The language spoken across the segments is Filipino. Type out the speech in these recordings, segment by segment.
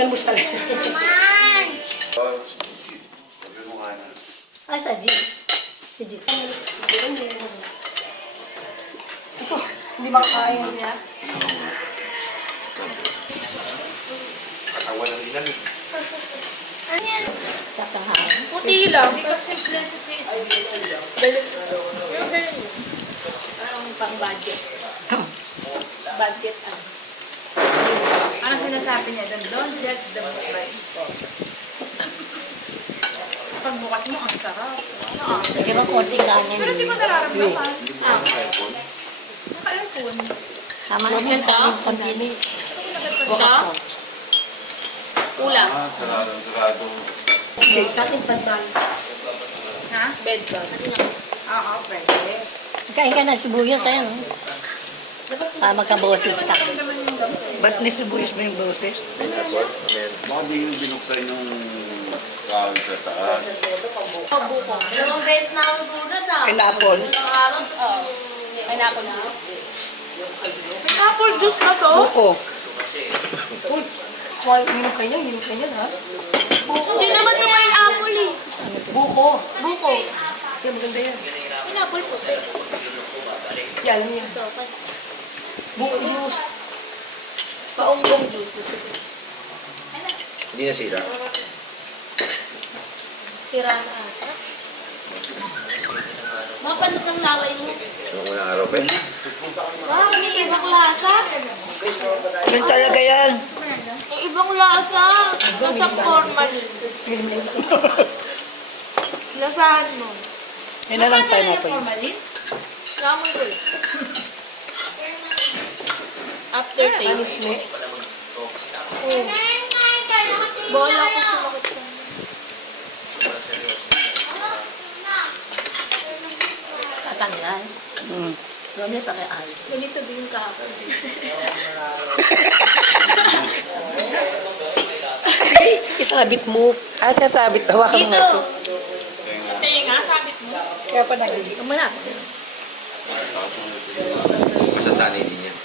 nalmusal. Naman! Ay, sa G. Si G. Ito, hindi makakain niya. Katawan ng ilan. Ano yan? Sa pangalan. Puti lang. Kasi Parang pang budget. Budget ang. ano sinasabi niya doon? Don't judge the book by its cover. Pagbukas mo, ang sarap. Sige ba konting kanin? Pero di ko nararamdaman. Naka-aircon. Tama na yan to? Pambili. Ito? Ulam. Sarado. Okay, sa akin pantal. Ha? Bed bugs. Oo, pwede. Kain ka na sibuyas, ayan. Para magkaboses ka. Ba't nisibuyas mo yung boses? Baka di yung binuksan yung kahoy sa taas. Buko. Dalawang beses na ako dudas ah. Pineapple. Ilang araw, tapos Pineapple juice. Pineapple juice na to? Buko. Uy, hinom kayo, ha? Hindi naman to pineapple eh. Buko. Buko. Yan, maganda yan. Pineapple puti. Yan, yan. Buko juice. Paunggong juice. Hindi na sila. sira na ata. Mapanis ng laway mo. Ano ko ng araw ba? Wow, may ibang lasa. Yan talaga yan. May ibang lasa. Lasa formal. Lasahan mo. Yan na lang pineapple. Formalin? Lamoy ko eh. Aftertaste mo. Oh. Bola ko sumakit sa Tatanggal. Mm. Doon niya sa kay Alice. ganito din kahapon. Isabit mo. Ay, sasabit. Hawakan mo nga ito. Tenga, sabit mo. Kaya pa nagiging. Ikaw muna. Masasanay din yan.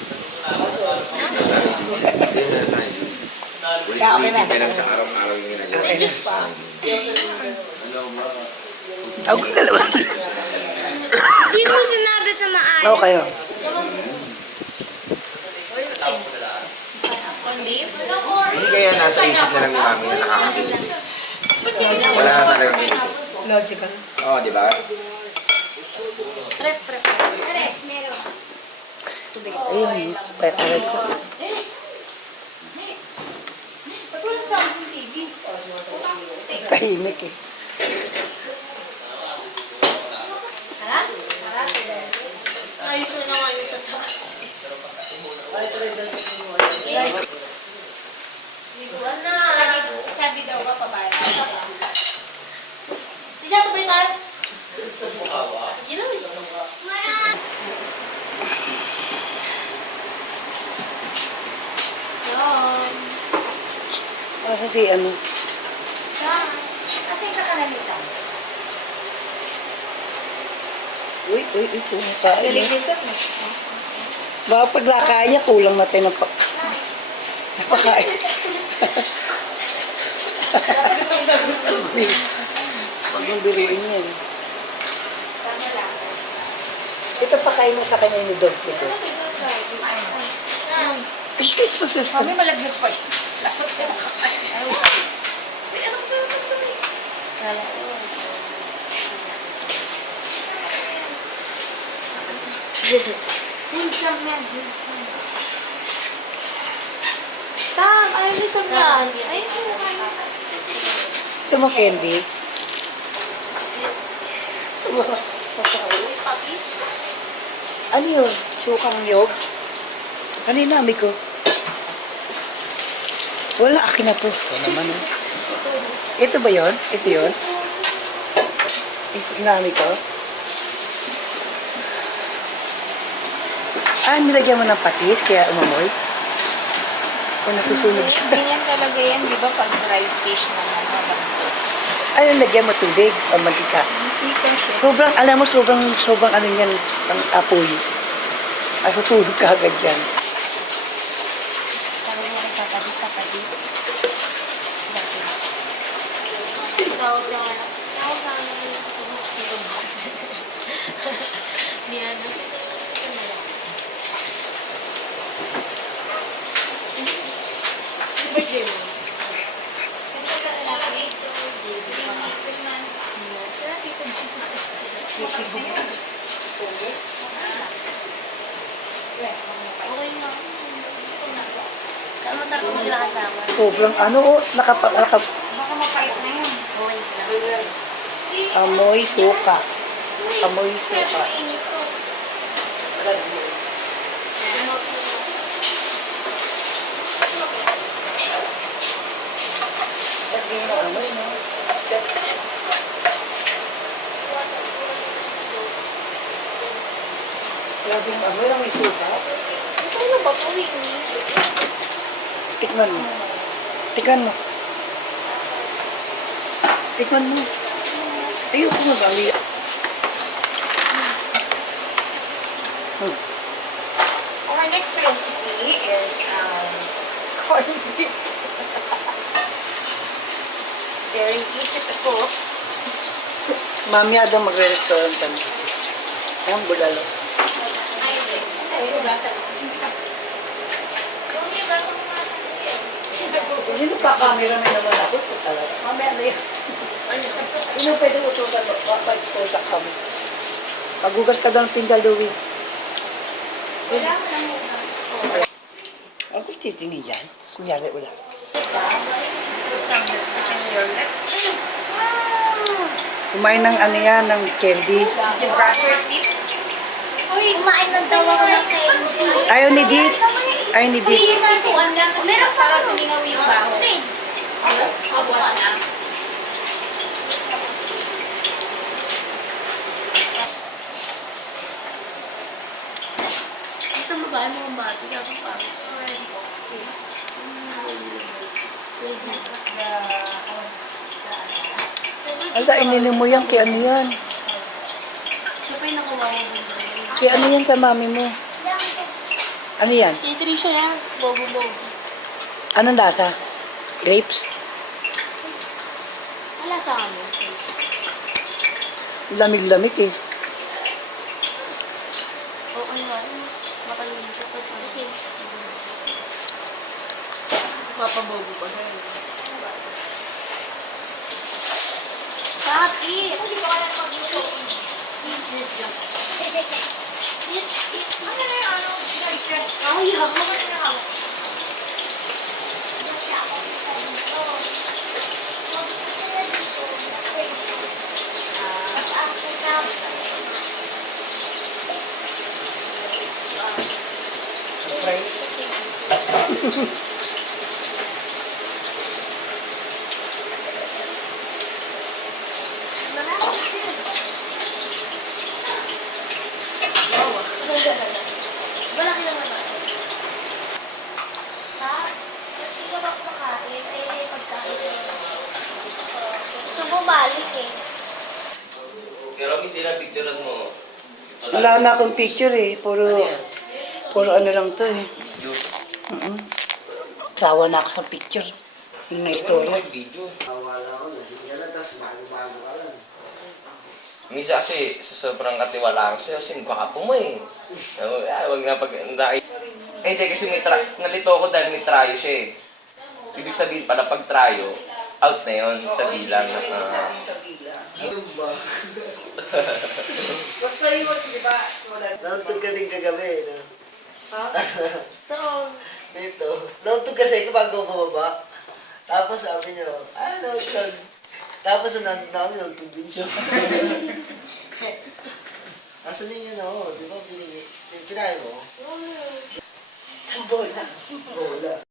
Masasanay din yan. Hindi na nasanay din. Ulit-ulitin ka lang sa araw-araw yung ginagawa. Okay na. Ako na naman. Hindi mo sinabi na maayos. Okay. Hindi kaya nasa isip na lang ni Mami na nakakakilig. Wala na talagang kilig. Logical. Oo, di ba? Prep. Are, meron. Ayun, patalag ko. Ba't walang sound yung TV? Tahimik eh. Hala? Ayos mo naman yung sa taas. Liguan na. Sabi daw ka pabayad. Di siya sabay tayo. Ginawa. Kasi ano, Kasi ka kanalita. uy, ito yung kain. Galing-lisap mo. Baka paglakaya, kulang natin ng napakain. Huwag mong biruin yan. Sama lang. Ito pakain mo sa kanya ni Dog. Ito. Kami malaglag pa eh. Hulsang yan, hulsang. Sam, ayaw ni Sam yan. Sa mo, Candy? Ano yun? Sukang niyog? Ano yung nami ko? Wala, akin na to. Ito naman eh. Ito ba yun? Ito yun? Ito yung nami ko? Ah, nilagyan mo ng patis, kaya umamoy? O nasusunog siya? Ganyan talaga yan, di ba? Pag dried fish naman. Ano, lagyan mo tubig o mantika? Mantika siya. Sobrang, alam mo, sobrang ano yan, ang apoy. Ay, susunog ka agad yan. Parang makikapagit-kapagit. Tawag ka nga. Tawag ka nga. Hindi na doon. Birthday mo. Okay nga. Kaya masarap mo sila kasama. Sobrang ano, oh, amoy suka. Amoy suka. Amoy, no? Grabe yung amoy, amoy suka. Ito na ba ito, Winnie? Tikman mo. Tikman mo. Tikman mo. Ayoko magali. Our next recipe is corned beef. Very easy to cook. Mamaya daw magre-restaurant kami. Ayan, bulalo. Ay, hugasan mo. Hindi mo pa-camera na naman ako. Ito talaga. Mamaya na yun. Hindi mo pwede utukan mo. Papag-utak kami. Paghugas ka daw ng pindal, Louie. Wala mo na muna. Ako titingin dyan. Kunyari, wala. Kumain ng ano yan, ng candy. Did you brush your teeth? Uy, kumain ng daw ako ng KFC. Ayaw ni Dit. Ayaw ni Dit. Tuwan lang kasi para sumingaw yung baho. Kabukas na. Gusto mo ba mo mati? Kasi parang Ala, ininom mo yan. Kaya ano yan? siya pa yung nakuha mo. Kaya ano yan sa mami mo? Ano yan? Titri siya yan. Bobo-bobo. Anong lasa? Grapes? Wala sa amin. Lamig-lamig eh. Okay nga. Matalino siya. Tapos okay. Papabobo pa siya. Bakit? Hindi ka kaya mag-luto. Ano na yung ano? Ay, ako ka na ako. Malaki naman ako. Ha? Hindi ka ba kumakain? Eh, pagkain. Gusto mo balik eh. Pero may sila picturean mo. Wala na akong picture eh. Puro ano lang to eh. Sawa na ako sa picture. Yung na-istorya. Video. Wala ko, lasing ka na, tapos bago-bago ka lang. Misa kasi sa sobrang katiwalaan sa'yo, baka po mo eh. Huwag na pag... kasi nalito ako dahil may tryo siya eh. Ibig sabihin pala pag tryo, out na yun sa bilang. Ano ba? Basta yun, di ba? Nauntog ka din kagabi, no? So, Dito. Nauntog kasi ako bago bumaba. Tapos sabi niyo, nauntog. Tapos nandun na kami, nauntog din siya. Asan din yun ako? Di ba pinahin mo? Sa bola. Wala.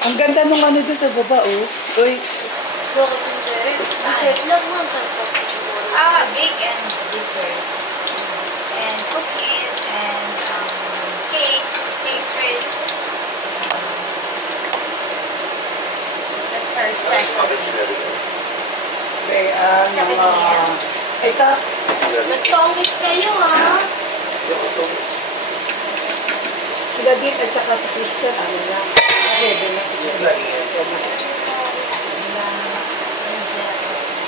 Ang ganda nung ano dun sa baba, oh. Uy, Bakit hindi? Dessert lang mo. Sarap po. Bake and dessert. And cookies and cakes, pastries. That's her specialty. okay, ito, Nag-chongits kayo, ha? sila din at saka si Christian, ano lang. Pwede na siya.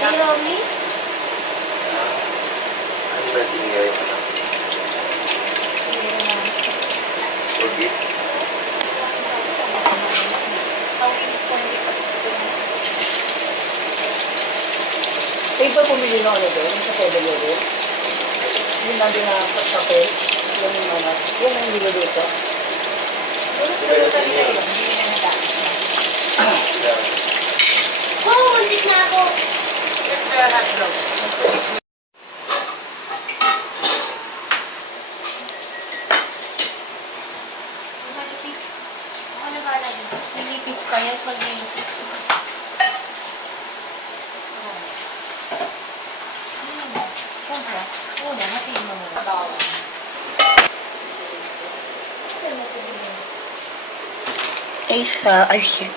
Hey, Romy? Ano ba yung ngayon? Forgive? Kayo ba pumili ng ano doon? Sa Pedal doon? Yung nandun na papel? Yung ano? Yung ang niluluto? Oh, mantik na ako. That's the hot dog. Malipis. Ako na ba lang? Nilipis pa yan pag nilipis ko. Kontra. Una, hatiin mo muna. Ay, shit.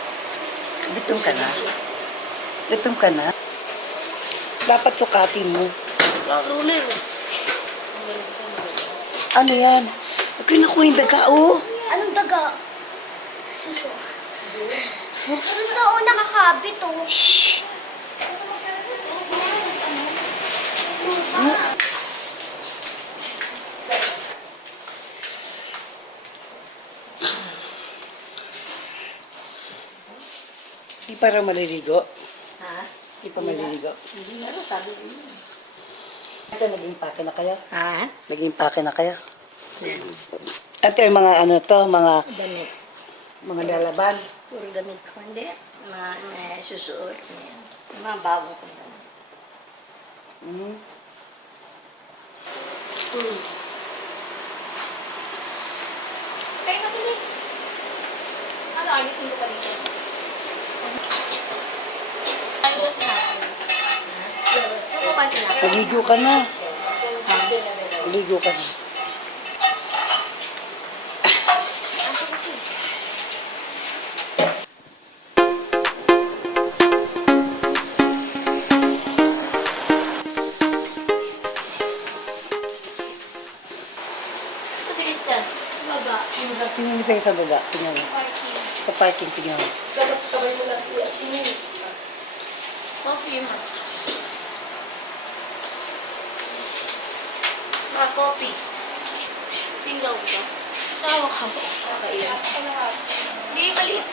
Gutom ka na? Gutom ka na? Dapat sukatin mo. Ruler. Ano yan? Kinukuha yung daga, oh. Anong daga? Suso. Suso, oh, nakakabit, oh. Di para maliligo? Ha? Di pa maliligo? Hindi na rin, sabi ko. Ito, naging pake na kayo? Ha? Naging pake na kayo? Yan. Ito yung mga ano to, Damit. mga dalaban. Puro damit ko. Hindi. Mga susuot. Yan. Yung mga bago ko. Mm. Kaya na pili. Ano, alisin ko pa dito. Ano siya tinapin? Saan ko pa tinapin? Naligo ka na. Naligo ka na. Kasi Christian, baba. Sino yung sa baba? Tingnan mo. Sa parking, tingnan mo. Coffee mo. Mga coffee. Tinggaw ka. Tawa ka mo. Kakailan. Hindi, maliit.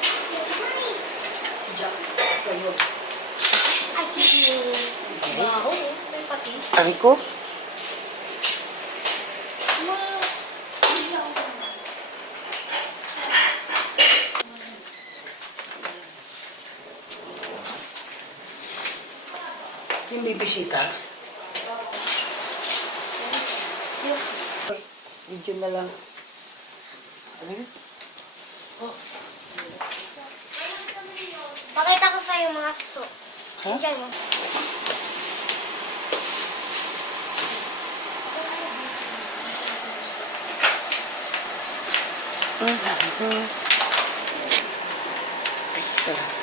Ay, Wow, may patis. Aray ko? Yung bibisita? Video na lang. Ano yun? pakita ko sa'yo yung mga suso. Ha? Diyan, oh. Ay, tara.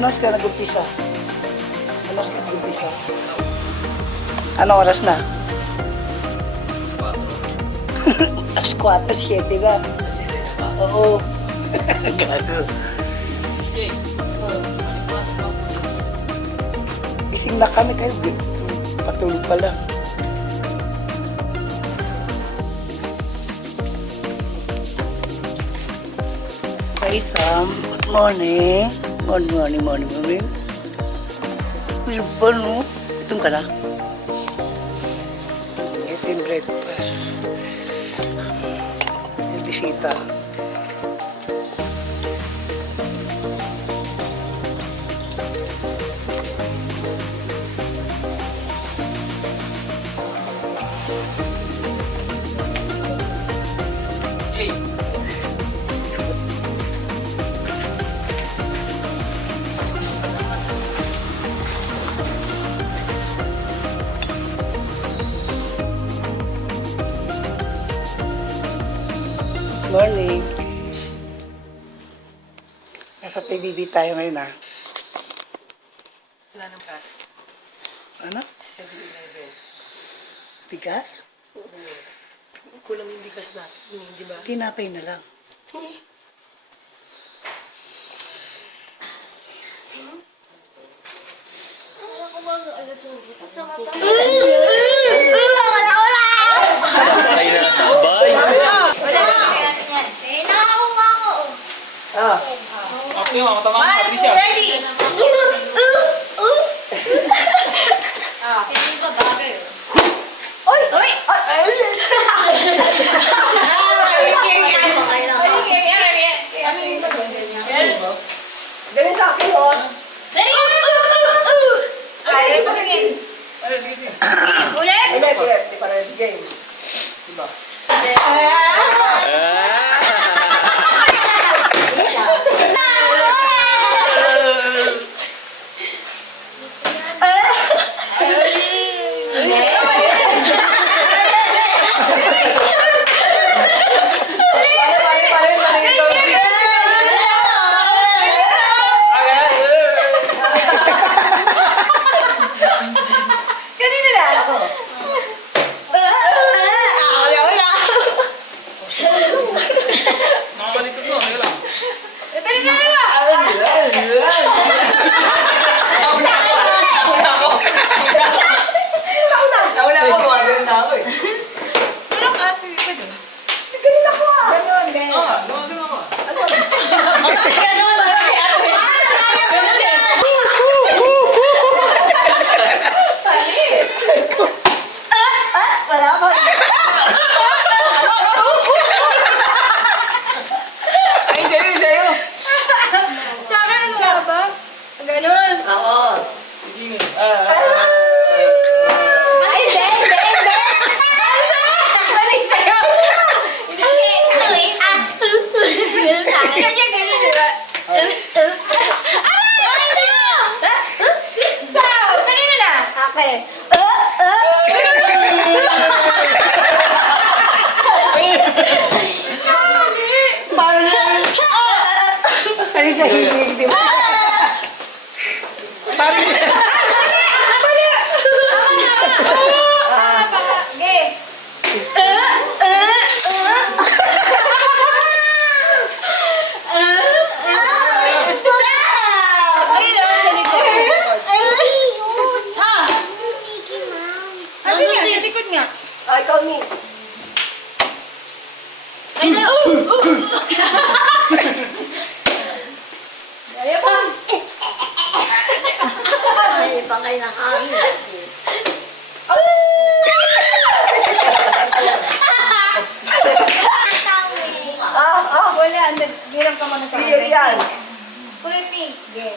Ano ka nag-umpisa? Ano ka nag-umpisa? Ano oras na? Alas 4, 7 na. Oo. Gago. Gising na kami kayo. Patulog pa lang. Hey Tom, good morning. Good morning, morning. Kuya ba, no? Itong ka na? Ito yung breakfast. Yung bisita. Morning. Nasa PBB tayo ngayon, ha? Wala ng gas. Ano? 7-Eleven. Bigas? Kulang yung bigas natin, di ba? Tinapay na lang. Sabay na sabay. Eh, nakakuha ko. Ah, Ready? Oy! Oy! ganun sa akin, oh. Ay, patingin. Ulit! Ulit, di para game. Diba? Nauna ako, gumagano na ako eh. Ay, sa'yo, sa'yo. Sa akin, siya ba? Ganun. Oo. Jimmy. Ay, hindi! Mali sa'yo! Wait, Ganyan, ganyan, diba? Sao! Kanina na! Akin. Parang ano sa hilig, di ba? Parang Okay. Ayun lang, sa likod. Ha? Ano nga, sa likod nga. I call me. Ayun lang. Ayaw pa. Ay, pang kayo ng hangin. Wala, nagbilang ka muna sa Clear yan. Kulay pink. Game.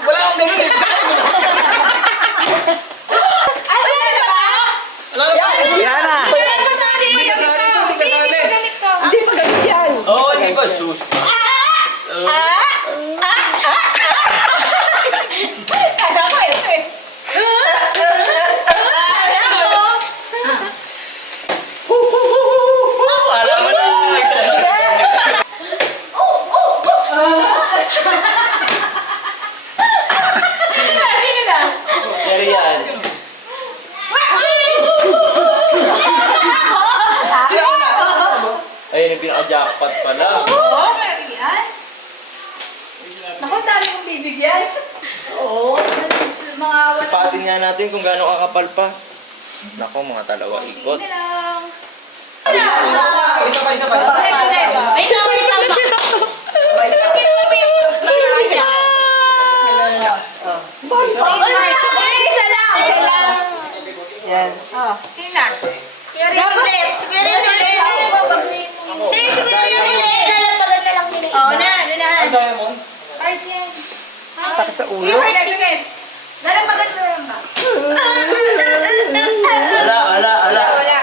Wala akong ganun eh. Ay, wala ba? Yan na. Hindi ka sali ito, hindi ka sali. Hindi pa ganun yan. Oo, di ba? Sus. Kada ko ito eh. Alam mo na. Dapat pala. Oo, Marian. Naku, dami kong bibigyan. Oo. Mga Sipatin nga natin kung gaano kakapal pa. Nako, mga talawa ikot. na lang. Isa pa. Wait lang, wait lang. Isa lang. Yan. Oh, sino na? Dapat ulit. Siguro yun ulit. Hindi, siguro yun ulit. Lalapagan na lang nila. Oo na, lunahan. Price yan. Saka sa ulo. Lalapagan mo lang ba? Ala. Wala.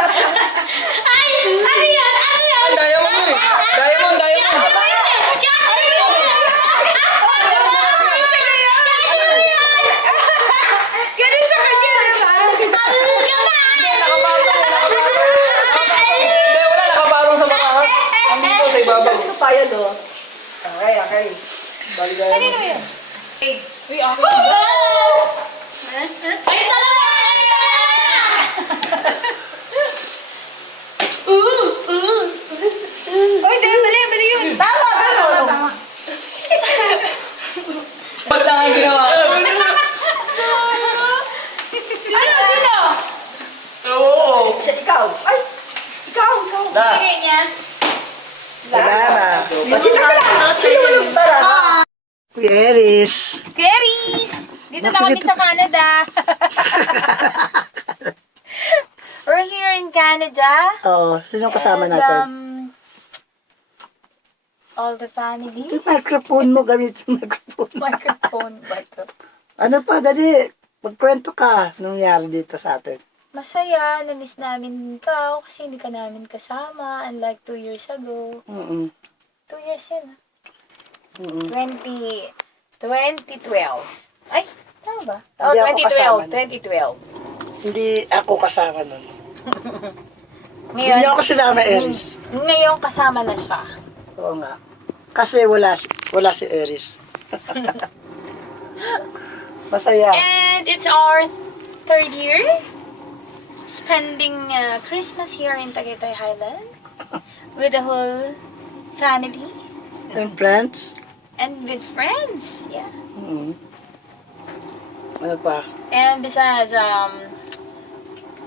Ay! Ano yan? Ano yan? Diamond yun eh. Diamond. Ganun siya kanya naman. Hindi, wala nakabalong sa mga ha. Ang dito sa ibabaw. Charles ko pa yan, oh. Okay. Baligaya mo. Uy, okay. Ay, talaga! Uy, dali yun. Tama. Ba't lang ang ginawa? Ano, sino? Oo. Siya, ikaw. Ay, ikaw. Das. Bigay niya. Wala na. Sino ka lang? Sino yung tara? Eris. Clarice! Dito na kami sa Canada. We're here in Canada. Oo, sino kasama And, natin? all the family. Yung microphone mo, gamit yung microphone. Microphone. Ano pa, dali. Magkwento ka nangyari dito sa atin. Masaya, na-miss namin ikaw kasi hindi ka namin kasama. Unlike 2 years ago. 2 years yun, 2012. Ay, tama ba? Oh, Hindi ako kasama 2012. Hindi ako kasama nun. Hindi Ngayon, ako sinama, Eris. ngayon kasama na siya. Oo nga. Kasi wala si Eris. Masaya. And it's our 3rd year spending Christmas here in Tagaytay Highland with the whole family And friends? and with friends. Yeah. Ano pa? And besides,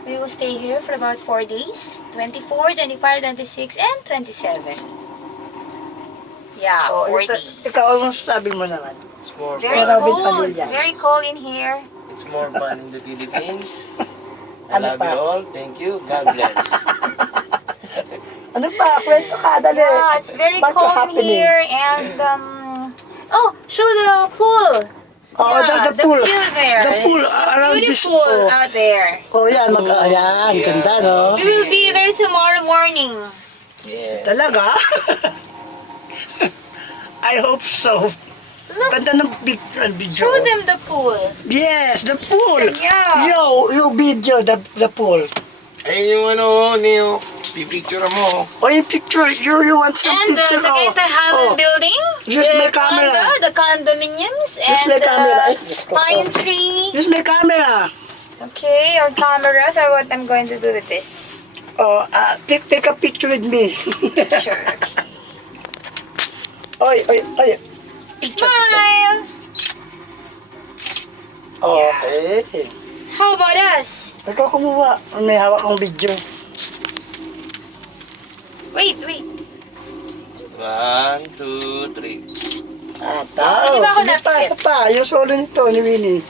we will stay here for about 4 days. 24, 25, 26, and 27. Yeah, Oh, 4 days. ikaw, ano sabi mo naman? It's more Very Robin cold. Padilla. It's very cold in here. It's more fun in the Philippines. I Ano love pa? you all. Thank you. God bless. Ano pa? Kwento ka, dali. Yeah, it's very What's cold in happening? here. And, show the pool. Oh, Yeah, the pool. there. The pool It's so around this. beautiful Oh, out there. yan. Ayan, ganda, no? We will be there tomorrow morning. Yeah. Talaga? I hope so. Ganda ng video. Show them the pool. Yes, the pool. Yeah. Yung video, the pool. Ayun yung ano, Neo. Pipicture mo. Oh, yung picture. You want some And the picture? Tagaytay Highland Oh. building. Use the my camera. condo, the condominiums. Use And my camera. Ay, the Diyos ko. pine tree. Use my camera. Okay, our cameras are what I'm going to do with this. Oh, take a picture with me. Sure. Oy. Picture. Smile. Okay. How about us? Ikaw kumuha. May hawak kang video. Wait. 1, 2, 3. Tao. Di ba ako Sige pa, napikit? isa pa. Yung solo nito ni Winnie.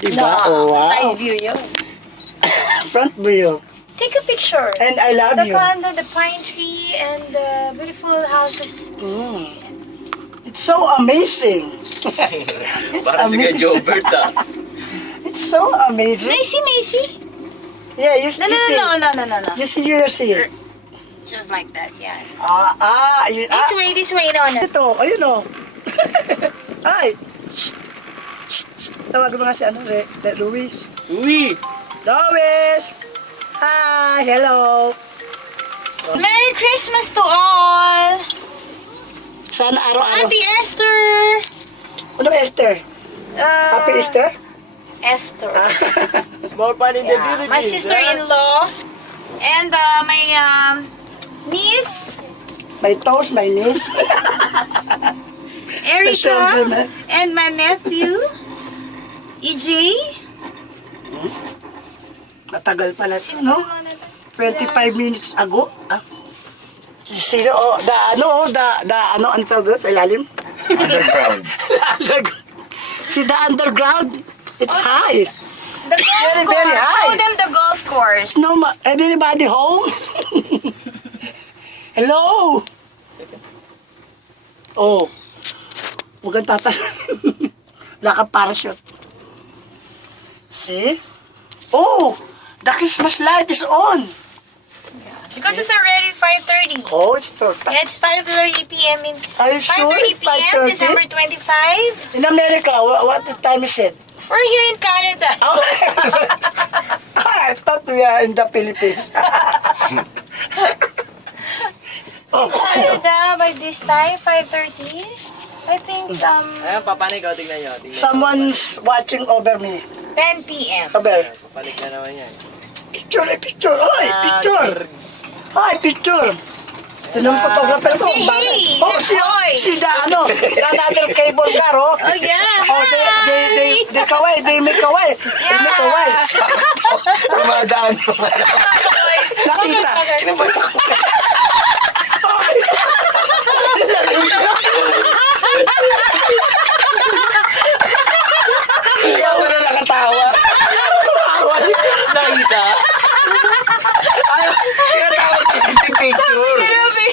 Diba? Oh, wow. Side view yun. Front view. Take a picture. And I love The you. condo, the pine tree, and the beautiful houses. It's so amazing. Para si Kuya Jobert It's so amazing. Macy. Yeah, you see. No. You see, you see. Just like that, yeah. This This way, no. Ito, ayun o. Ay. Tawag mo nga si Luis. Uy! Luis! Hi, hello. Merry Christmas to all! Sana araw-araw. Happy Esther! Ano Esther? Happy Easter? Esther. Small pan in Yeah, my sister-in-law and my niece, May toast, may niece. Erica, and my nephew, EJ. Matagal pala ito, no? 25 minutes ago. Sino, ano tawag doon sa ilalim? Underground. Si the underground, it's high. The golf Very, course. very high. Show them the golf course. No, anybody home? Hello? Oh. Huwag kang tatanong. Wala kang parachute. See? Oh, the Christmas light is on. Because it's already 5:30. Oh, it's perfect. Yeah, it's 5:30 p.m. in Are you sure 5:30 it's p.m. 5:30? December 25. In America, what the time is it? We're here in Canada. Oh, I thought we are in the Philippines. Oh, Canada by this time 5:30. I think Ayan, papanig ko. Tingnan nyo. someone's watching over me. 10 p.m. Over. Papanig na naman yan. Picture, picture. Oy, picture. Ay, picture. Tinong photographer ko. Si Hay, Oh, the boy. si the another cable car, oh. Oh yeah. Oh, they kaway, they make kaway. They make kaway. Dumadaan mo. Nakita. Kaya mo na nakatawa. Nakita? Ay, tinatawag niya kasi picture. Hindi.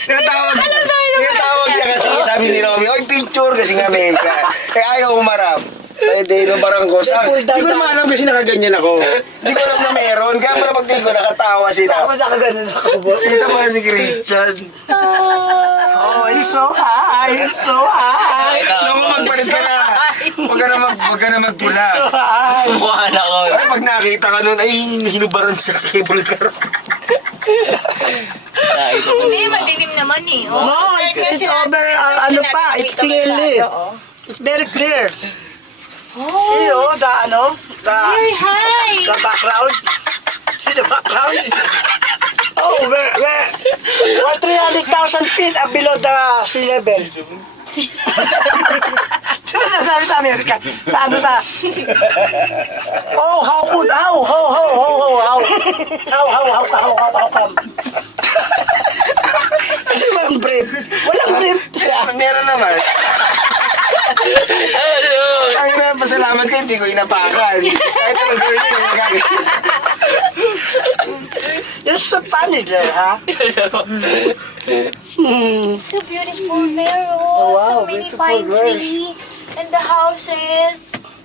Tinatawag niya kasi sabi ni Romy, oy, picture kasi nga may ka. Eh, ayaw umarap. Ay, di, nubarang ko. Hindi ko naman alam kasi nakaganyan ako. Hindi ko alam na meron. Kaya pala pagtingin ko, nakatawa sila. Tapos ako ganun sa kubo. Kita mo na si Christian. Oh, it's so high. It's so high. Naku, magpalit ka na. Huwag ka na magpula. Mukha na ko. Ay, pag nakita ka nun, ay, hinubaran sa cable car. Nakita ko. Hindi, madilim naman eh. Oh. No, it's over, ano pa, it's clearly. It's very clear. See, oh, Very high. the background. See the background? Oh, we're 300,000 feet below the sea level. Sino sasabi sa Amerika? Sa Oh, how come? Kasi walang brief. Walang brief. Meron naman. Ay, pasalamat ka, hindi ko inapakan. Kahit ano gawin yun, nagagawin. You're so funny there, ha? So beautiful there. Oh, wow, So many beautiful pine girls. tree and the houses.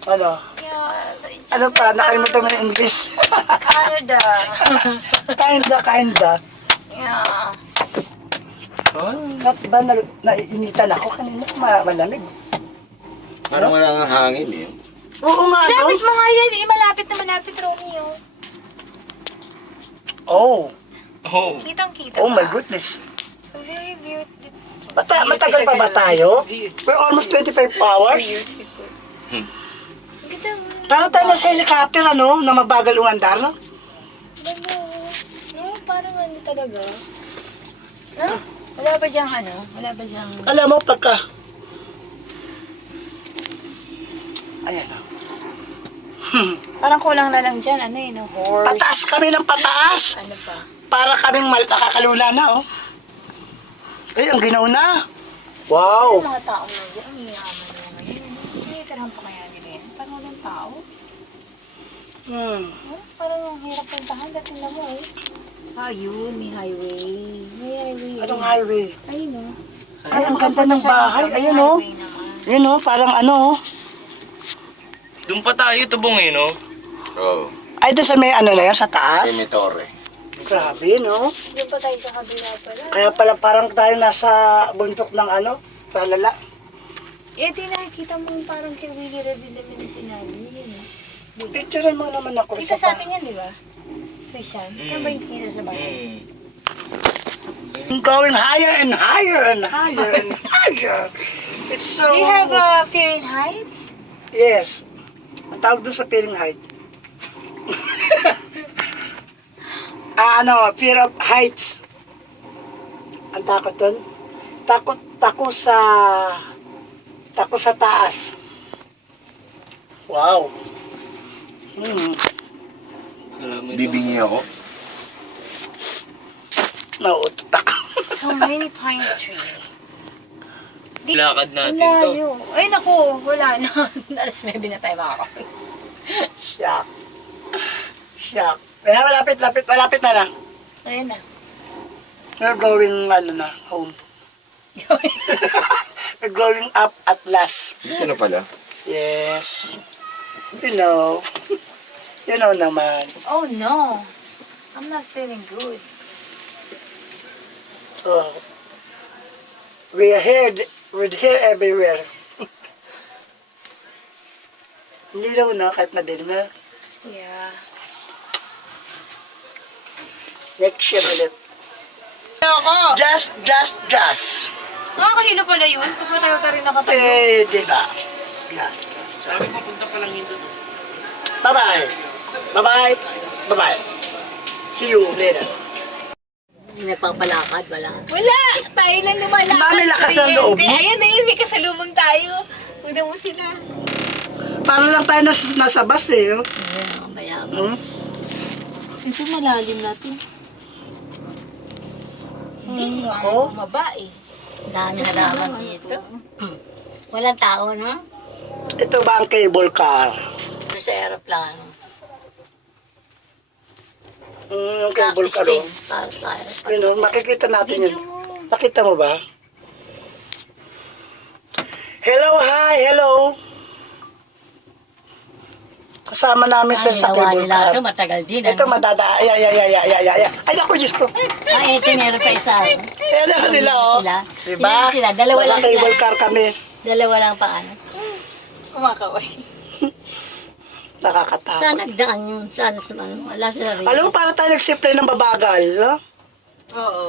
Ano? Yeah, it's just Ano pa? Nakalimutan mo ng English. Canada. Kinda. Yeah. Ba't ba naiinitan ako kanina? Malamig. Parang wala nga hangin eh. Oo nga, no? Malapit mo nga yan. Malapit na malapit, Romeo. Oh. Oh. Kitang-kita. Oh my ba? goodness. Very beautiful. Matagal pa ba tayo? We're almost 25 hours. Ganda mo. Paano tayo nasa helicopter, ano? Na mabagal umandar, no? Ganda mo. No, parang ano talaga. No? Wala ba diyang ano? Wala ba diyang... Alam mo, pagka... Ayan, oh. Parang kulang na lang dyan. Ano yun? Horse. Pataas kami ng pataas. Ano pa? Para kaming nakakalula na, oh. Eh, ang ginaw na. Wow. Yung mga tao na dyan, ang yaman mo ngayon. Tinitirahan pa kaya nila yan. Parang walang tao. Parang ang hirap puntahan. Dati na mo eh. Yun. May highway. May highway. Anong highway? Ayun o. Ay, ang ganda ng bahay. Ayun, oh. Ayun, oh. Parang ano, oh. Doon pa tayo, tubong eh, no? Oo. Ay, doon sa may ano na yan, sa taas. Emitore. Grabe, no? Doon pa tayo sa kabila pala. Kaya pala parang tayo nasa bundok ng ano, sa lala. Eh, di nakikita mo parang kay Willie Red din naman na sinabi. Yun eh. Picturean mo naman ako. Kita sa atin yan, di ba? Christian? Yan ba yung kita sa bahay? Hmm. Going higher and higher and higher and higher. It's so... Do you have a fear in heights? Yes. Ang tawag doon sa feeling height. Fear of heights. Ang takot doon. Takot sa taas. Wow. Bibingi ako. Nauutak. So many pine trees. Lakad natin to. Layo. Ay, naku. Wala na. Alas 9 na tayo makakawin. Shock. Shock. Kaya malapit na lang. Ayun na. We're going, home. We're going up at last. Dito na pala. Yes. You know. You know naman. Oh no. I'm not feeling good. Oh. We're here everywhere. Hindi daw na, kahit madilim na. Yeah. Next year ulit. Ako. Just. Nakakahilo pala yun. Pag matagal ka rin nakatayo. Pwede ba? Yeah. Sabi ko, punta pa lang yun doon. Bye-bye. Bye-bye. Bye-bye. See you later. Nagpapalakad, wala. Wala! Tayo lang lumalakad. Mami, lakas ng loob mo. Ayan na yun, may kasalubong tayo. Una mo sila. Parang lang tayo nasa bus eh. Oh. Ayan, bayabas. Ito malalim natin. Hindi, Ako? bumaba eh. Dami halaman dito. Walang tao, no? Ito ba ang cable car? Ito sa aeroplano. Cable car. Practice Oh. din para sa Yun, oh, makikita natin yun. Nakita mo ba? Hello, hi, hello. Kasama namin sa Ginawa cable nila car. ito, matagal din. Ito madada. Ay, ako, Diyos ko. Ay, ito meron pa isa. Hello sila, oh. Sila. Diba? Ilan sila? Dalawa Nasa lang cable sila. car kami. Dalawa lang paano. Kumakaway. Nakakatakot. Saan nagdaan yun? Saan? Wala sila rin. Alam mo, para tayo nagsimple ng babagal, no? Oo.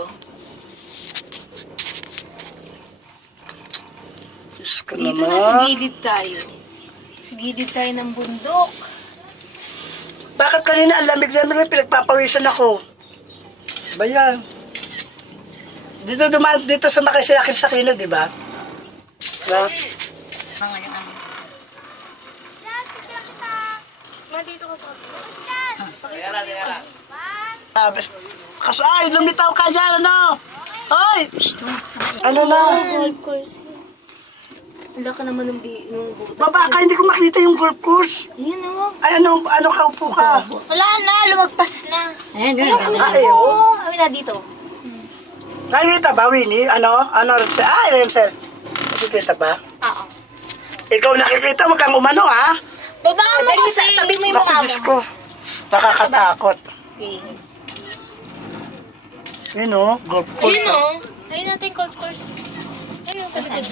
Diyos ko Dito naman. na sa gilid tayo. Sa gilid tayo ng bundok. Bakit kanina ang lamig-lamig, pinagpapawisan ako? Ba yan? Dito sumakay sila sa kilid, di ba? Diba? Mga yung ano. Ay, lumitaw ka dyan, ano? Ay! Ano na? Golf course. Wala ka naman ng butas. Baba ka, hindi ko makita yung golf course. Yun o. Ay, ano ka, upo ka? Wala na, lumagpas na. Ayan, yun. Ay, oh. Kami na dito. Nakikita ba, Winnie? Ano, Renzel? Ay, Renzel. Nakikita ba? Oo. Ikaw nakikita, wag kang umano, ha? Baba mo kasi. Sabi mo yung Naku, mukha Diyos mo. ko. Nakakatakot. Okay. Yun, oh, golf course. Ayun o. Ayun natin yung golf course. Ayun, sa likod.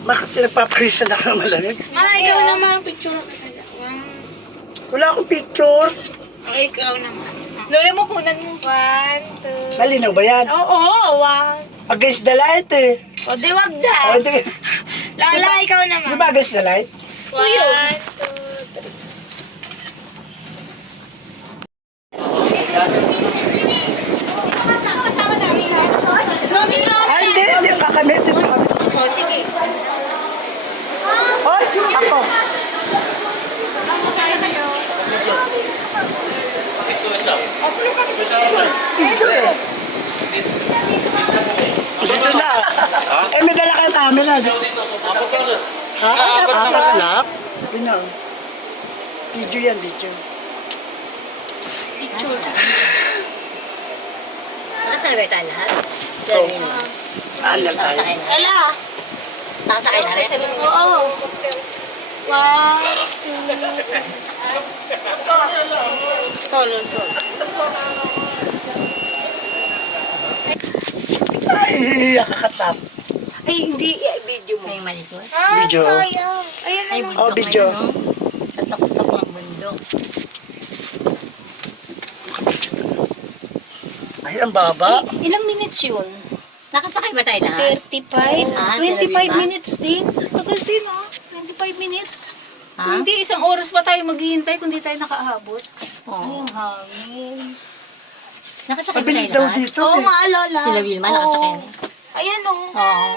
Bakit pinagpapawisan ako ng malamig? Ikaw naman, picture. Wala akong picture. Ikaw naman. Lola mo, kunan mo. 1, 2. Malinaw ba yan? Oo, 1. Against the light, eh. O, di wag na. O, di Lala, ikaw naman. ba against the light? 1, 2, 3. Ay, hindi kakamit. O, sige. Hoy, ako. Picture eh. Dito na. Eh, may dala kayong camera. Ha? Apat lang? Yun na. Video yan, video. Nasaan ba tayo lahat? Sabi nyo. Alam tayo. Nasakay na. Lala. Nasakay na rin? Oo. 1, 2, 3. Solo. Ay, nakakatap. Ay, hindi. Video mo. Ay, malikot. Video. Sayang. Ayun Ay, na. bundok Oh, video. na yun, no? Tatakot ng bundok. Ay, ang baba. Ilang minutes yun? Nakasakay ba tayo lahat? 35? Ah, 25 sila Viva? minutes din. Tagal din ah. 25 minutes. Ha? Hindi, isang oras pa tayo maghihintay kung di tayo nakaabot. Ay, ang hangin. Nakasakay ba Mabilis tayo daw lahat? dito. Oo, eh. maalala. Sila Wilma nakasakay na. Ayan o. Oo.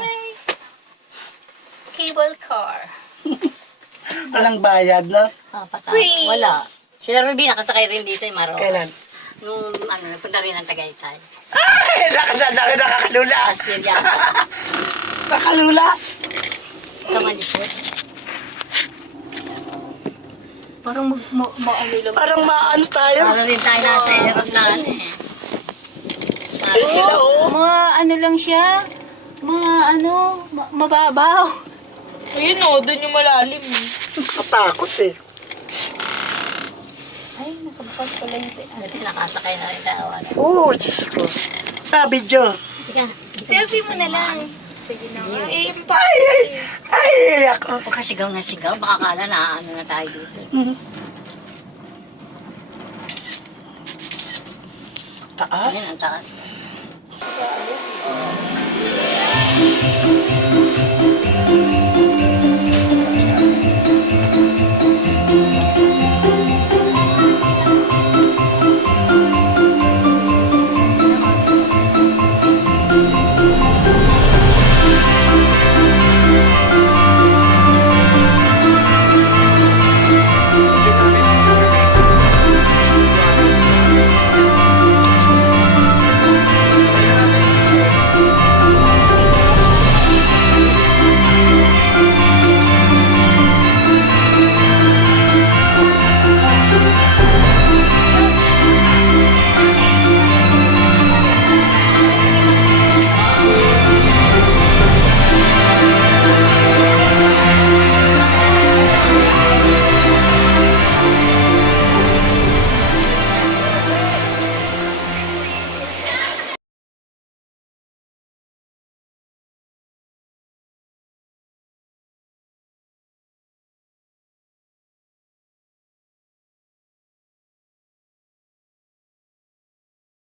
Cable car. Walang bayad, no? Ah, Free. Wala. Sila Ruby nakasakay rin dito yung Maros. Kailan? Nung nagpunta rin ng Tagaytay. Ay, nakakalula. Astilla. Nakalula. Sa Malipot. Parang maano lang. Parang maano tayo. Para rin tayo nasa erot na ano eh. Eh, sila, oh. Mga ano lang siya. Mga ano, mababaw. Ayun o, doon yung malalim. Katakot eh. Ay, nakabukas ko lang yung ano, nakasakay na rin tayo. Oo, Diyos ko. Video. Teka, Selfie mo na lang. Sige na. Ay, ay, ay, ako. huwag ka sigaw na sigaw. Baka kala na ano na tayo dito. Taas. Ayan, ang taas.